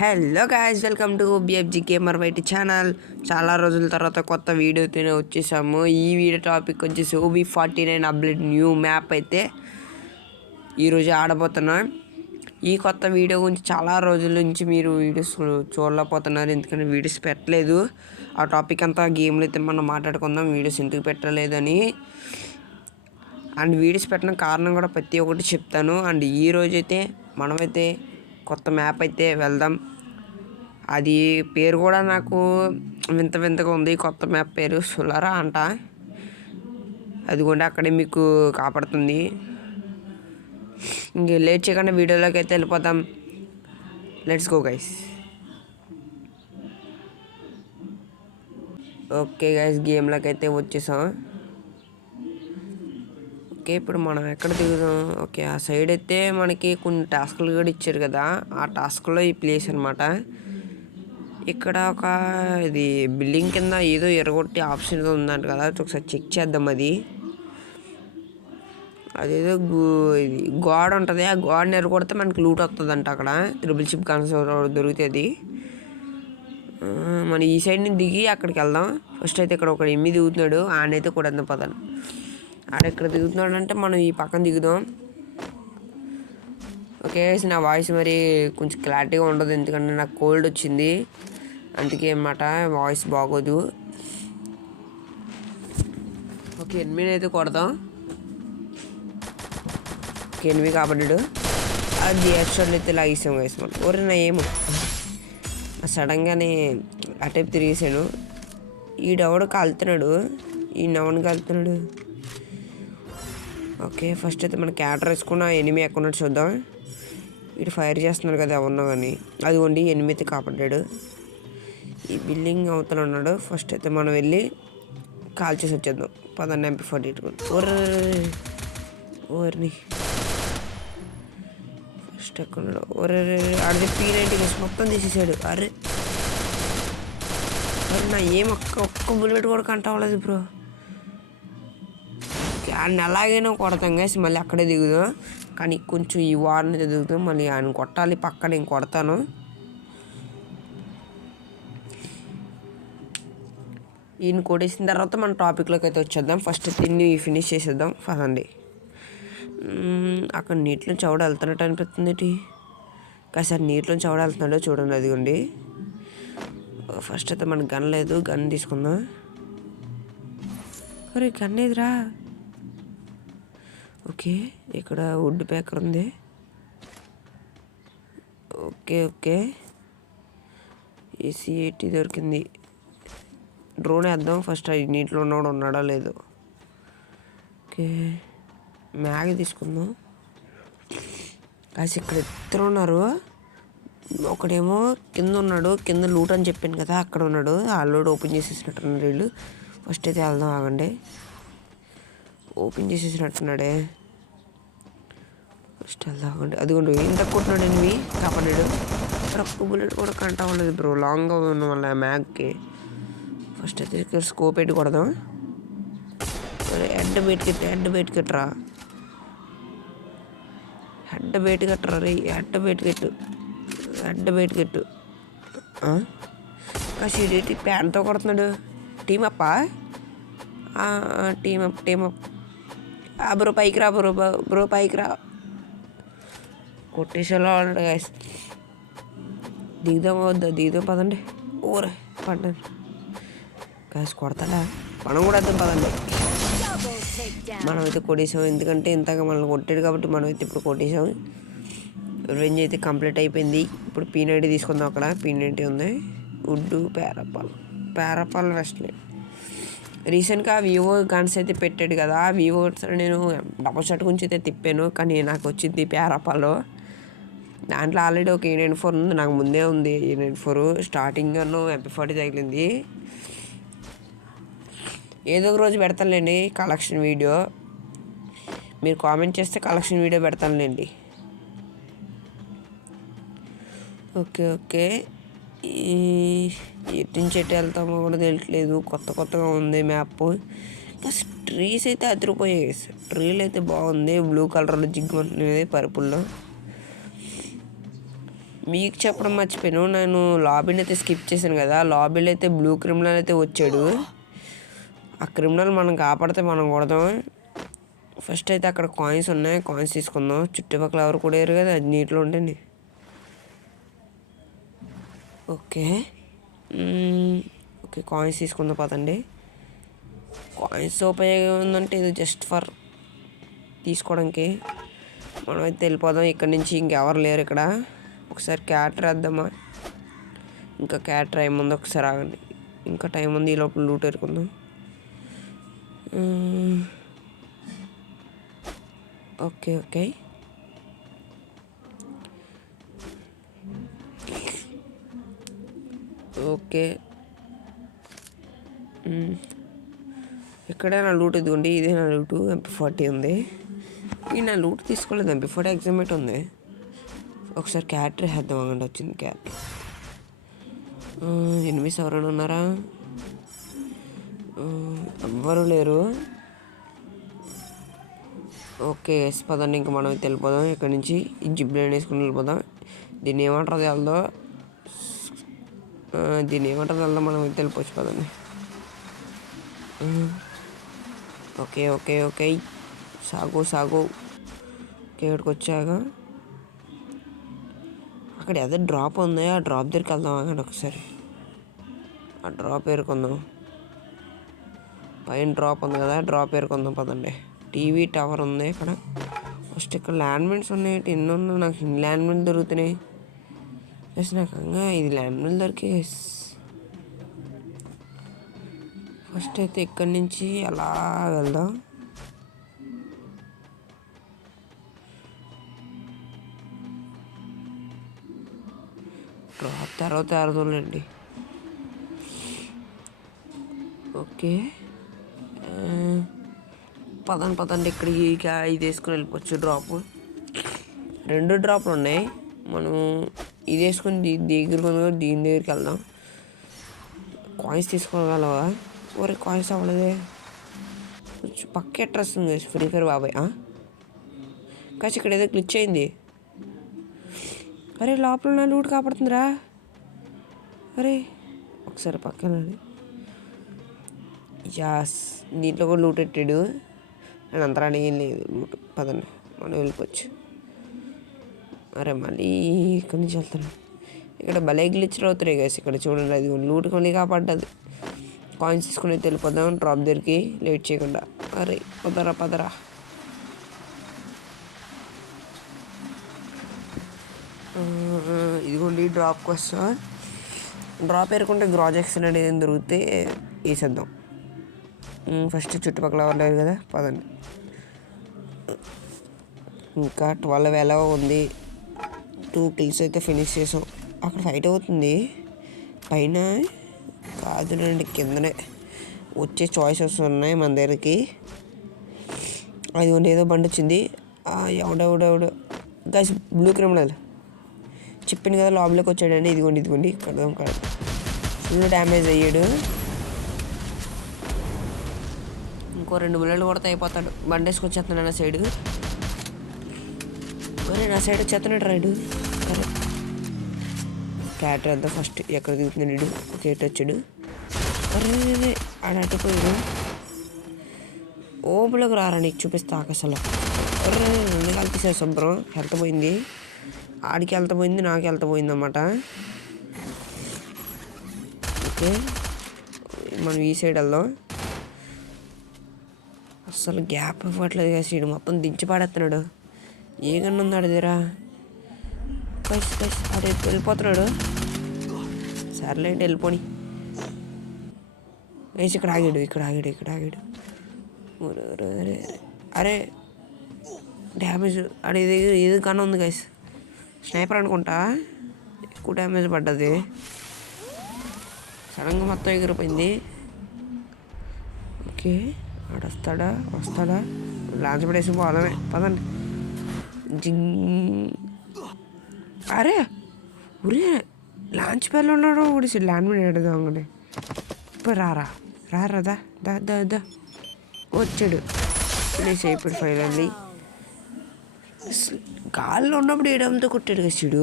Hello guys, welcome to BFG gamer YT channel. చాలా రోజుల తర్వాత కొత్త వీడియోతోనే వచ్చేసాము. ఈ వీడియో టాపిక్ వచ్చేసి OB49 అప్డేట్ న్యూ మ్యాప్ అయితే ఈరోజు ఆడబోతున్నాం. ఈ కొత్త వీడియో గురించి చాలా రోజుల నుంచి మీరు వీడియోస్ చూడలేకపోతున్నారు, ఎందుకంటే వీడియోస్ పెట్టలేదు. ఆ టాపిక్ అంతా గేమ్లో అయితే మనం మాట్లాడుకుందాం, వీడియోస్ ఎందుకు పెట్టలేదని. అండ్ వీడియోస్ పెట్టిన కారణం కూడా ప్రతి ఒక్కటి చెప్తాను. అండ్ ఈరోజైతే మనమైతే కొత్త మ్యాప్ అయితే వెళ్దాం. అది పేరు కూడా నాకు వింత వింతగా ఉంది. కొత్త మ్యాప్ పేరు సులరా అంట. అదిగోండి అక్కడే మీకు కాపాడుతుంది. ఇంక లేట్ చేయకుండా వీడియోలోకి అయితే వెళ్ళిపోతాం. Let's go guys. Okay guys, గేమ్లోకి అయితే వచ్చేసాం. ఓకే, ఇప్పుడు మనం ఎక్కడ దిగుదాం? ఓకే, ఆ సైడ్ అయితే మనకి కొన్ని టాస్క్లు కూడా ఇచ్చారు కదా, ఆ టాస్క్లో ఈ ప్లేస్ అనమాట. ఇక్కడ ఒక ఇది బిల్డింగ్ కింద ఏదో ఎరగొట్టి ఆప్షన్ ఉందంట కదా, ఒకసారి చెక్ చేద్దాం. అదేదో ఇది గోడ ఉంటుంది, ఆ గోడని ఎరగొడితే మనకి లూట్ వస్తుంది అంట. అక్కడ ట్రిపుల్ షిప్ గన్స్ దొరుకుతుంది. మనం ఈ సైడ్ నుంచి దిగి అక్కడికి వెళ్దాం. ఫస్ట్ అయితే ఇక్కడ ఒక ఎమ్మి దిగుతున్నాడు, ఆడైతే కూడా ఎంత పదాను ఆడ ఇక్కడ దిగుతున్నాడు అంటే మనం ఈ పక్కన దిగుదాం. ఓకే, నా వాయిస్ మరి కొంచెం క్లారిటీగా ఉండదు, ఎందుకంటే నాకు కోల్డ్ వచ్చింది, అందుకే అన్నమాట వాయిస్ బాగోదు. ఓకే, ఎనిమిది అయితే కొడదాం. ఓకే, ఎనిమిది కాబట్టాడు. అది హెడ్షాట్ అయితే లాగిస్తాం గైస్. మనం ఓరే నా ఏమో సడన్గానే అటైపు తిరిగేసాను. ఈడెవడు కాలుతున్నాడు, ఈ నవను కాలుతున్నాడు. ఓకే, ఫస్ట్ అయితే మన క్యాటర్ వేసుకున్న ఎనిమిది ఎక్కడున్నట్టు చూద్దాం. వీడు ఫైర్ చేస్తున్నారు కదా ఎవరన్నా కానీ. అదిగోండి ఎనిమిది కాపాడాడు. ఈ బిల్డింగ్ అవతల ఉన్నాడు. ఫస్ట్ అయితే మనం వెళ్ళి కాల్ చేసి వచ్చేద్దాం. పదండి MP42. ఓర్ని ఫస్ట్ ఎక్కడున్నాడు? ఆడితే P90 మొత్తం తీసేసాడు. అరే నా ఏం ఒక్క బుల్లెట్ కూడా కంటవ్వలేదు బ్రో. ఆయన అలాగైనా కొడతాం గైస్, మళ్ళీ అక్కడే దిగుదాం. కానీ కొంచెం ఈ వార్ని దిగుతాం, మళ్ళీ ఆయన కొట్టాలి పక్క. నేను కొడతాను. ఈయన కొట్టేసిన తర్వాత మన టాపిక్లోకి అయితే వచ్చేద్దాం. ఫస్ట్ తిని ఫినిష్ చేసేద్దాం. పదండి. అక్కడ నీటిలో చవడ వెళ్తున్నట్టు అనిపిస్తుంది. కాసారి నీటిలో చవడ వెళ్తున్నాడో చూడండి. అదిగోండి. ఫస్ట్ అయితే మనకు గన్ లేదు, గన్ తీసుకుందాం. అరే గన్ ఏదిరా? ఓకే, ఇక్కడ వుడ్ ప్యాకర్ ఉంది. ఓకే AC-80 దొరికింది. డ్రోన్ వేద్దాం ఫస్ట్. నీటిలో ఉన్నాడా లేదో. ఓకే, మ్యాగ్ తీసుకుందాం. కాసి ఇక్కడ ఇద్దరు ఉన్నారు. ఒకడేమో కింద ఉన్నాడు, కింద లూట్ అని చెప్పాను కదా, అక్కడ ఉన్నాడు. ఆ లోడ్ ఓపెన్ చేసేసినట్టున్నారు వీళ్ళు. ఫస్ట్ అయితే వెళ్దాం, ఆగండి. ఓపెన్ చేసేసినట్టున్నాడే. ఫస్ట్ వెళ్దాం, ఆగండి. అదిగోండి ఇంత కొట్టినాడు ఎనిమిది కాపాడాడు. ఇక్కడ ఒక్క బుల్లెట్ కూడా కంట అవ్వలేదు బ్రో, లాంగ్గా ఉన్న వాళ్ళ మ్యాగ్కి. ఫస్ట్ అయితే ఇక్కడ స్కోప్ పెట్టి కొడదాం. హెడ్ బయట కట్టరా, హెడ్ బయట కట్టరా రే, హెడ్ బయట కట్టు. కాసేటి ప్యాన్తో కొడుతున్నాడు. టీమప్ బ్రో పైకి రా, బ్రో పైకి రా. కొట్టేసేలా ఉన్నాడు గైస్. దిగుదాం పదండి. ఓరే పడ్డాను గైస్, కొడతాడా? మనం కూడా వద్దాం పదండి. మనమైతే కొట్టేసాం, ఎందుకంటే ఇంతగా మనల్ని కొట్టాడు కాబట్టి మనమైతే ఇప్పుడు కొట్టేసాం. రేంజ్ అయితే కంప్లీట్ అయిపోయింది. ఇప్పుడు P90 తీసుకుందాం. అక్కడ P90 ఉంది. వుడ్ పారాపాల్ వెస్ట్లే. రీసెంట్గా వివో గన్స్ అయితే పెట్టాడు కదా, వివో నేను డబల్ షాట్ గురించి అయితే తిప్పాను, కానీ నాకు వచ్చింది పారాపాలో. దాంట్లో ఆల్రెడీ ఒక A94 ఉంది, నాకు ముందే ఉంది A94. స్టార్టింగ్ MP40 తగిలింది. ఏదో ఒక రోజు పెడతానులేండి కలెక్షన్ వీడియో. మీరు కామెంట్ చేస్తే కలెక్షన్ వీడియో పెడతానులేండి. ఓకే ఎటు నుంచి ఎటు వెళ్తామో కూడా తెలియట్లేదు, కొత్తగా ఉంది మ్యాప్. ఇంకా ట్రీస్ అయితే అదిరిపోయాయి. ట్రీలు అయితే బాగుంది, బ్లూ కలర్లో జిగ్గుంటున్నది పర్పుల్లో. మీకు చెప్పడం మర్చిపోయాను, నేను లాబీని అయితే స్కిప్ చేశాను కదా. లాబీలో అయితే బ్లూ క్రిమినల్ అయితే వచ్చాడు. ఆ క్రిమినల్ మనం కాపాడితే మనం కొడదాం. ఫస్ట్ అయితే అక్కడ కాయిన్స్ ఉన్నాయి, కాయిన్స్ తీసుకుందాం. చుట్టుపక్కల ఎవరు కూడా వేరు కదా, అది నీటిలో ఉంటుంది. ఓకే ఓకే, కాయిన్స్ తీసుకుందాం పదండి. కాయిన్స్ ఉపయోగం ఉందంటే ఇది జస్ట్ ఫర్ తీసుకోవడానికి. మనమైతే వెళ్ళిపోదాం ఇక్కడ నుంచి. ఇంకెవరు లేరు ఇక్కడ. ఒకసారి క్యాటర్ వేద్దామా? ఇంకా క్యాటర్ ఏముంది ఒకసారి ఆగండి, ఇంకా టైం ఉంది. ఈ లోపల లూట్ ఎరుకుందాం. Okay okay, okay. ఇక్కడే నా లూట్ ఇదిగోండి, ఇదే నా లూటు. MP40 ఉంది. ఈ నా లూట్ తీసుకోలేదు, MP40 ఎగ్జామేట్ ఉంది. ఒకసారి క్యాటర్ వేద్దాం అవ్వండి. వచ్చింది క్యాటర్. ఎనిమిస్ ఎవరైనా ఉన్నారా? ఎవ్వరూ లేరు. ఓకే పదండి, ఇంకా మనం వెళ్ళిపోదాం ఇక్కడ నుంచి. ఈ జిప్ లైన్ వేసుకుని వెళ్ళిపోదాం. దీన్ని ఏమంటారు వెళ్దాం, మనం అయితే వెళ్ళిపోవచ్చు పదండి. ఓకే ఓకే ఓకే, సాగు సాగు. ఇక్కడికి వచ్చాక అక్కడ ఏదో డ్రాప్ ఉంది, ఆ డ్రాప్ దగ్గరికి వెళ్దాం అక్కడ ఒకసారి. ఆ డ్రాప్ ఏరుకుందాం. పైన డ్రాప్ ఉంది కదా, డ్రాప్ ఏరుకుందాం పదండి. టీవీ టవర్ ఉంది ఇక్కడ. ఫస్ట్ ఇక్కడ ల్యాండ్మెంట్స్ ఉన్నాయి. ఎన్ని ఉన్నాయి నాకు? ల్యాండ్మెంట్ దొరుకుతున్నాయి. ప్లస్ నాకు ఇది ల్యాండ్మెంట్ దొరికి. ఫస్ట్ అయితే ఇక్కడి నుంచి అలా వెళ్దాం. డ్రాప్ తర్వాత అర్థంలేండి. ఓకే పదండి ఇక్కడికి. ఇది వేసుకుని వెళ్ళిపోవచ్చు. డ్రాప్ 2 డ్రాప్లు ఉన్నాయి. మనం ఇది వేసుకుని దగ్గర దీని దగ్గరికి వెళ్దాం. కాయిన్స్ తీసుకోగలవా? ఒరే కాయిన్స్ అవ్వలేదే. పక్క అడ్రస్ ఉంది ఫ్రీ ఫైర్ బాబాయ్. కాసి ఇక్కడ ఏదో క్లిచ్ అయింది. అరే లోపల నా లూట్ కాపాడుతుందిరా. అరే ఒకసారి పక్కన జాస్ దీంట్లో కూడా లూట్ పెట్టాడు. నేను అంతరా ఏం లేదు లూట్. పదండి మనం వెళ్ళిపోవచ్చు. అరే మళ్ళీ ఇక్కడి నుంచి వెళ్తాను. ఇక్కడ భలే గ్లిచ్లు అవుతున్నాయి గైస్. ఇక్కడ చూడండి, అది లూట్ కొని కాపాడ్డది. కాయిన్స్ తీసుకుని వెళ్ళిపోదాం డ్రాప్ దగ్గరికి లేట్ చేయకుండా. అరే పదరా. ఇదిగోండి డ్రాప్కి వస్తా. డ్రాప్ ఏరుకుంటే గ్రాజెక్స్ అనేది ఏం దొరికితే వేసేద్దాం. ఫస్ట్ చుట్టుపక్కల ఎవరు లేరు కదా, పదండి. ఇంకా 12 ఎలా ఉంది. 2 kills అయితే ఫినిష్ చేసాం. అక్కడ ఫైట్ అవుతుంది పైన కాదు రండి, కిందనే వచ్చే చాయిసెస్ ఉన్నాయి మన దగ్గరికి. అది ఏదో బండి వచ్చింది. ఎవడెవడు గైస్, బ్లూ క్రిమినల్ చెప్పింది కదా లాబ్లోకి వచ్చాడండి. ఇదిగోండి కడదాం. ఫుల్ డ్యామేజ్ అయ్యాడు. ఇంకో 2 బుల్లెట్లు కొడితే అయిపోతాడు. బండి వేసుకొచ్చేస్తున్నాడు నా సైడు. మరి నా సైడ్ వచ్చేస్తున్నాడు రైడు. క్యాటర్ అంతా ఫస్ట్ ఎక్కడ దిగుతున్నాడు. కేట్ వచ్చాడు. అరే ఆడపోయాడు. ఓపులోకి రారా, నీకు చూపిస్తా ఆకాశంలో. అరే నన్ను కలిపేసాడు శుభ్రం. హెల్త్ పోయింది, ఆడికి హెల్త్ పోయింది, నాకు హెల్త్ పోయింది అన్నమాట. ఓకే మనం ఈ సైడ్ వెళ్దాం. అసలు గ్యాప్ ఇవ్వట్లేదు కదా సీడు, మొత్తం దించి పాడేస్తున్నాడు. ఏ గన్ను ఉంది ఆడదిరా. ఆడే వెళ్ళిపోతున్నాడు. సర్లేంటి వెళ్ళిపోని. వేసి ఇక్కడ ఆగాడు. అరే డ్యామేజ్ ఆడే ఏది కన్నా ఉంది గైస్. స్నైపర్ అనుకుంటా, ఎక్కువ డ్యామేజ్ పడ్డది. సడన్గా మొత్తం ఎగిరిపోయింది. ఓకే ఆడొస్తాడా? లాంచ్ పడేసి పోదామే పదండి. అరే ఉరే లాంచ్ పేర్లో ఉన్నాడు. ఊడిసి ల్యాండ్ మీద ఎడదాం అండి. ఇప్పుడు రారా దా వచ్చాడు. ఫినిష్ అయిపోయాడు ఫైనల్లీ. గాల్లో ఉన్నప్పుడు ఏడంతో కొట్టాడు కదా చూడు.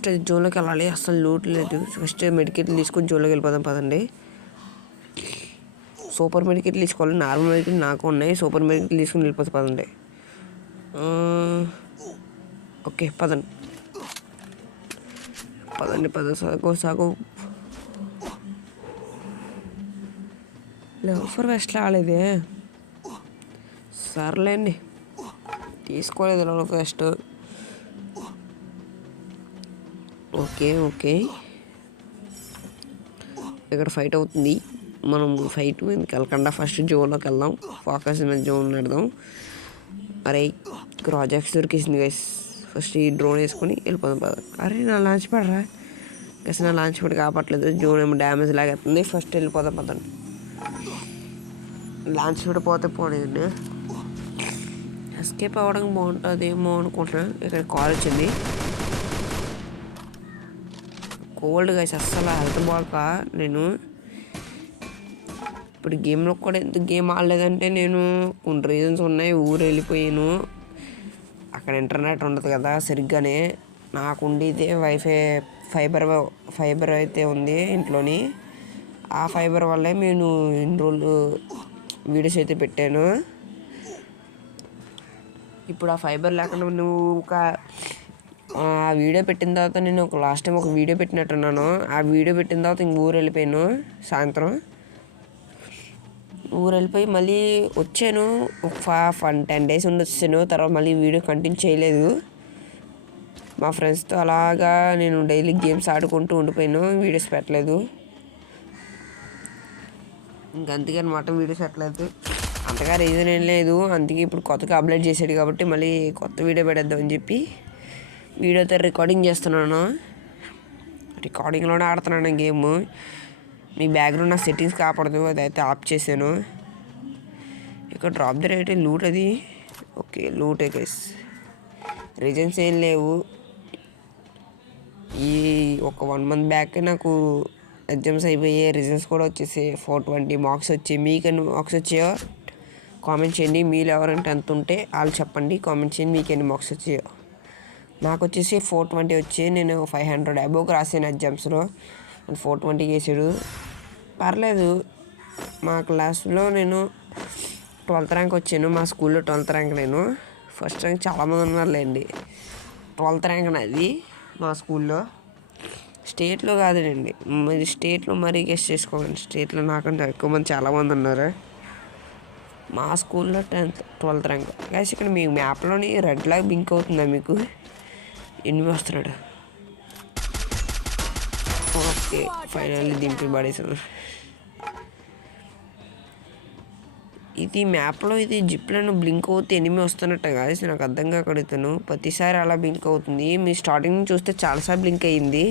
ఫస్ట్ అది జోన్లోకి వెళ్ళాలి. అసలు లూట్ లేదు. ఫస్ట్ మెడికెట్లు తీసుకొని జోన్లోకి వెళ్ళిపోదాం పదండి. సూపర్ మెడికెట్లు తీసుకోవాలి. నార్మల్ మెడికెట్లు నాకు ఉన్నాయి. సూపర్ మెడికెట్లు తీసుకొని వెళ్ళిపోతే పదండి. ఓకే పదండి సాగు. లెవెల్ 4 వెస్ట్ రాలేదే. సర్లేండి, తీసుకోలేదు లెవెల్ 4 వెస్ట్. ఓకే ఇక్కడ ఫైట్ అవుతుంది. మనం ఫైట్ మీదకి వెళ్ళకుండా ఫస్ట్ జోన్లోకి వెళ్దాం. ఫోకస్ మీద జోన్ పెడదాం. అరే ప్రాజెక్ట్స్ దొరికేసింది గైస్. ఫస్ట్ ఈ డ్రోన్ వేసుకొని వెళ్ళిపోదాం పద. అరే నా లాంచ్ పడరా గైస్, నా లాంచ్ పడి కాపట్లేదు. జోన్ ఏమో డ్యామేజ్ లాగేస్తుంది. ఫస్ట్ వెళ్ళిపోదాం పదండి. లాంచ్ పడిపోతే పోనీయండి. ఎస్కేప్ అవ్వడం బాగుంటుందేమో అనుకుంటున్నాను. ఇక్కడ కాల్ వచ్చింది. కోల్డ్ గైస్, అస్సలు హెల్త్ బాగా. నేను ఇప్పుడు గేమ్లో కూడా ఎందుకు గేమ్ ఆడలేదంటే నేను కొన్ని రీజన్స్ ఉన్నాయి. ఊరు వెళ్ళిపోయాను. అక్కడ ఇంటర్నెట్ ఉండదు కదా సరిగ్గానే. నాకు ఉండేదే ఫైబర్ అయితే ఉంది ఇంట్లోని. ఆ ఫైబర్ వల్లే నేను ఇన్ని రోజులు వీడియోస్ అయితే పెట్టాను. ఇప్పుడు ఆ ఫైబర్ లేకుండా నువ్వు ఆ వీడియో పెట్టిన తర్వాత నేను లాస్ట్ టైం ఒక వీడియో పెట్టినట్టున్నాను. ఆ వీడియో పెట్టిన తర్వాత ఇంక ఊరు వెళ్ళిపోయాను. సాయంత్రం ఊరు వెళ్ళిపోయి మళ్ళీ వచ్చాను. ఒక 10 days ఉండి వచ్చాను. తర్వాత మళ్ళీ వీడియో కంటిన్యూ చేయలేదు. మా ఫ్రెండ్స్తో అలాగా నేను డైలీ గేమ్స్ ఆడుకుంటూ ఉండిపోయాను. వీడియోస్ పెట్టలేదు. అందుకే అనమాట వీడియోస్ పెట్టలేదు. అంతగా రీజన్ ఏం లేదు. అందుకే ఇప్పుడు కొత్తగా అప్లోడ్ చేశాడు కాబట్టి మళ్ళీ కొత్త వీడియో పెట్టేద్దామని చెప్పి వీడియోతో రికార్డింగ్ చేస్తున్నాను. రికార్డింగ్లోనే ఆడుతున్నాను గేమ్. మీ బ్యాక్గ్రౌండ్ నా సెట్టింగ్స్ కాపాడదు, అదైతే ఆఫ్ చేశాను. ఇక్కడ డ్రాప్ ద రేట్ లూట్ అది. ఓకే లూటే గైస్. రీజన్స్ ఏం లేవు. ఈ ఒక 1 month బ్యాక్ నాకు ఎగ్జామ్స్ అయిపోయాయి. రిజల్ట్స్ కూడా వచ్చేసి 420 మార్క్స్ వచ్చాయి. మీకు ఎన్ని మార్క్స్ వచ్చాయో కామెంట్ చేయండి. మీరు ఎవరంటే ఎంత ఉంటే వాళ్ళు చెప్పండి. కామెంట్ చేయండి మీకు ఎన్ని మార్క్స్ వచ్చాయో. నాకు వచ్చేసి 420 వచ్చాయి. నేను 500 అబోవ్ రాసాను ఎగ్జామ్స్లో. 420 వేసాడు. పర్లేదు. మా క్లాస్లో నేను 12th ర్యాంక్ వచ్చాను. మా స్కూల్లో 12th ర్యాంక్. నేను ఫస్ట్ ర్యాంక్ చాలామంది ఉన్నారులేండి. 12th ర్యాంక్ నాది మా స్కూల్లో. స్టేట్లో కాదులేండి. మరి స్టేట్లో మరీ గెస్ట్ చేసుకోండి. స్టేట్లో నాకంటే ఎక్కువ మంది చాలామంది ఉన్నారు. మా స్కూల్లో 12th ర్యాంక్ గైస్. ఇక్కడ మీ మ్యాప్లోని రెడ్ లాగ్ బింక్ అవుతుందా మీకు? ఎనిమిది వస్తున్నాడు. ఓకే ఫైనల్లీ దింపి పడేసాను. ఇది మ్యాప్లో ఇది జిప్లను బ్లింక్ అవుతే ఎనిమిది వస్తున్నట్టు కాదు. నాకు అర్థం కాకడుగుతాను. ప్రతిసారి అలా బ్లింక్ అవుతుంది. మీ స్టార్టింగ్ నుంచి చూస్తే చాలాసార్లు బ్లింక్ అయ్యింది.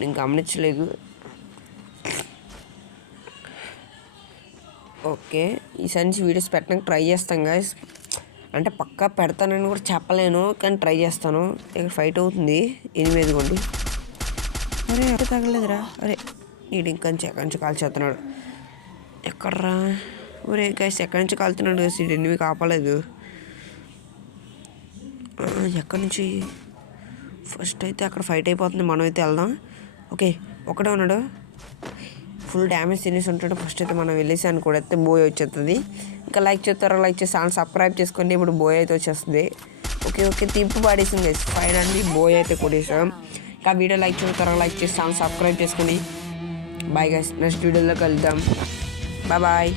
నేను గమనించలేదు. ఓకే ఈసారి నుంచి వీడియోస్ పెట్టడానికి ట్రై చేస్తాం గాయస్. అంటే పక్కా పెడతానని కూడా చెప్పలేను, కానీ ట్రై చేస్తాను. ఇక్కడ ఫైట్ అవుతుంది. 8 కొండి. అరే అక్కడ తగలేదురా. అరే నీడు ఎక్కడి నుంచి కాల్చేస్తున్నాడు. ఎక్కడ్రా ఒరే గైస్, ఎక్కడి నుంచి కాలుతున్నాడు గైస్. ఇది ఎనిమిది కాపలేదు. ఎక్కడి నుంచి ఫస్ట్ అయితే అక్కడ ఫైట్ అయిపోతుంది. మనం అయితే వెళ్దాం. ఓకే ఒకడే ఉన్నాడు. ఫుల్ డ్యామేజ్ తినేసి ఉంటాడు. ఫస్ట్ అయితే మనం వెళ్ళేసి అని కూడా అయితే బోయ్ వచ్చేస్తుంది. ఇంకా లైక్ చేస్తారో లైక్ చేసి ఛానల్ సబ్స్క్రైబ్ చేసుకోండి. ఇప్పుడు బోయ్ అయితే వచ్చేస్తుంది. ఓకే తింపు పాడేసింది గైస్. ఫైనల్లీ బోయ్ అయితే కొట్టేసాం. ఇంకా వీడియో లైక్ చేస్తారో లైక్ చేసి ఛానల్ సబ్స్క్రైబ్ చేసుకొని బాయ్ గైస్. నెక్స్ట్ వీడియోలో కలుద్దాం. బాయ్.